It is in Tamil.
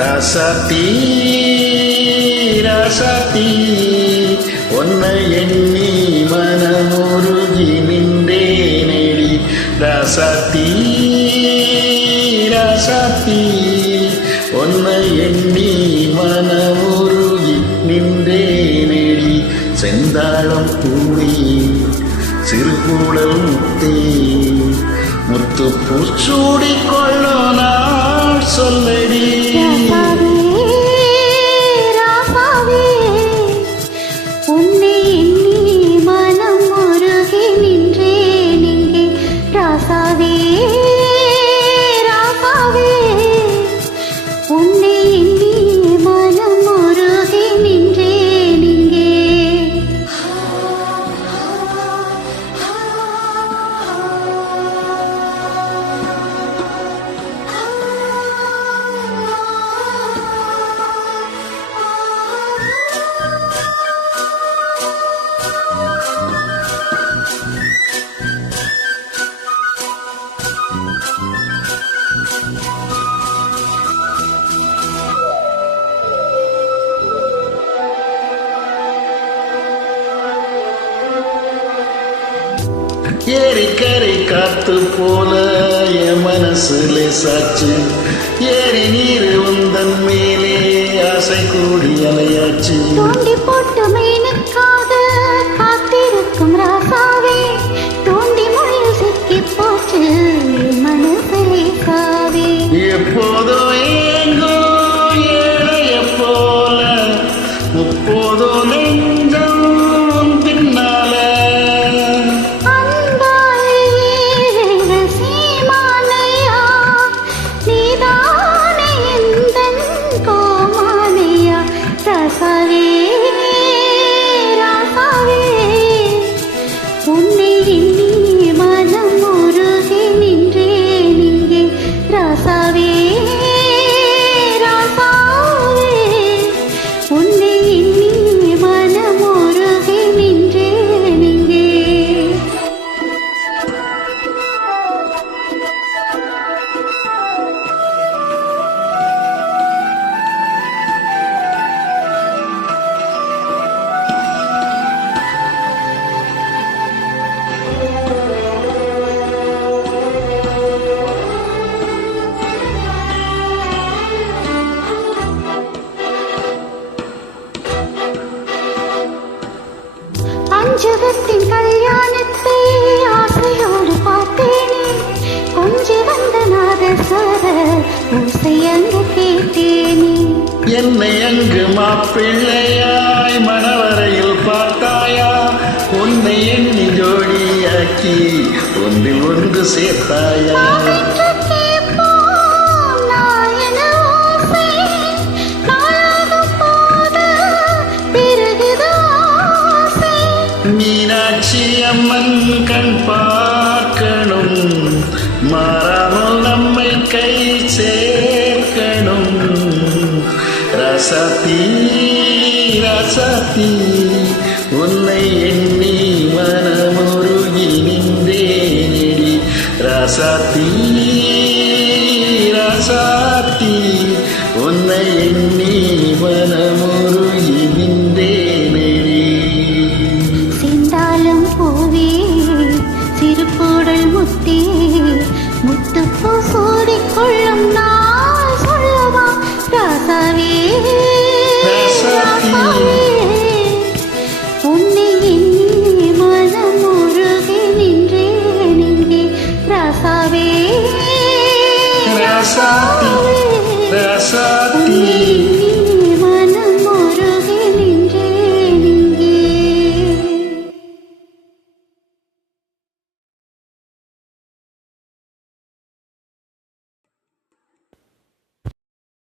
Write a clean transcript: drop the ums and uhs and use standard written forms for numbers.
ராசாத்தி ராசாத்தி உன்னை எண்ணி மனமுருகி நின்றேனேடி ராசாத்தி ராசாத்தி உன்னை எண்ணி மனமுருகி நின்றேனேடி செந்தாழம் பூவே சிறுகூடல் முத்தே முத்து பூச்சூடி கொள்ளும் நாள் சொல்லடி உன்னை எண்ணி மனம் உருகி நின்றேன் இங்கே ராசாவே ராசாவே உன்னை எண்ணி மனம் உருகி நின்றேன் இங்கே ஏரிக்கரை காத்து போல என் மனசுல சாச்சு ஏரி நீர் உந்தன் மேலே ஆசை கூடி அலையாச்சு தோண்டி போட்டு மீனுக்காக காத்திருக்கும் ராசாவே தோண்டி முள்ளில் சிக்கி போச்சு மனசே காவே எப்போதும் ஏங்கோ ஏழைய போல முப்போதும் நெஞ்சம் பின்னால உன்னை எண்ணி மனம் உருகி நின்றேன் இங்கே ராசாவே ராசாவே உன்னை எண்ணி மனம் உருகி நின்றேன் இங்கே அஞ்சகத்தின் கல்யாணத்தை ஆசையோடு பார்த்தேனே கொஞ்சி வந்த நாதஸ்வர ஓசை அங்கு கேட்டேனே என்னை அங்கு மாப்பிள்ளையாய் மணவரையில் பார்த்தாயா உன்னை எண்ணி ஜோடியாக்கி ஒன்றில் ஒன்று சேர்த்தாயா மீனாட்சி அம்மன் கண் பார்க்கணும் மாறாமல் நம்மை கை சேர்க்கணும் ராசாத்தி ராசாத்தி உன்னை எண்ணி மனமுருகி நின்றேனேடி ராசாத்தி ராசாத்தி உன்னை எண்ணி மனமுருகி நின்றேனேடி செந்தாழம் பூவே சிறுகூடல் முத்தே முத்துப்பூ சூடிக்கொள்ளும் நாள் சொல்லவா ராசாவே ராசாவே உன்னை எண்ணி மனம் உருகி நின்றேன் இங்கே ராசாவே ராசாத்தி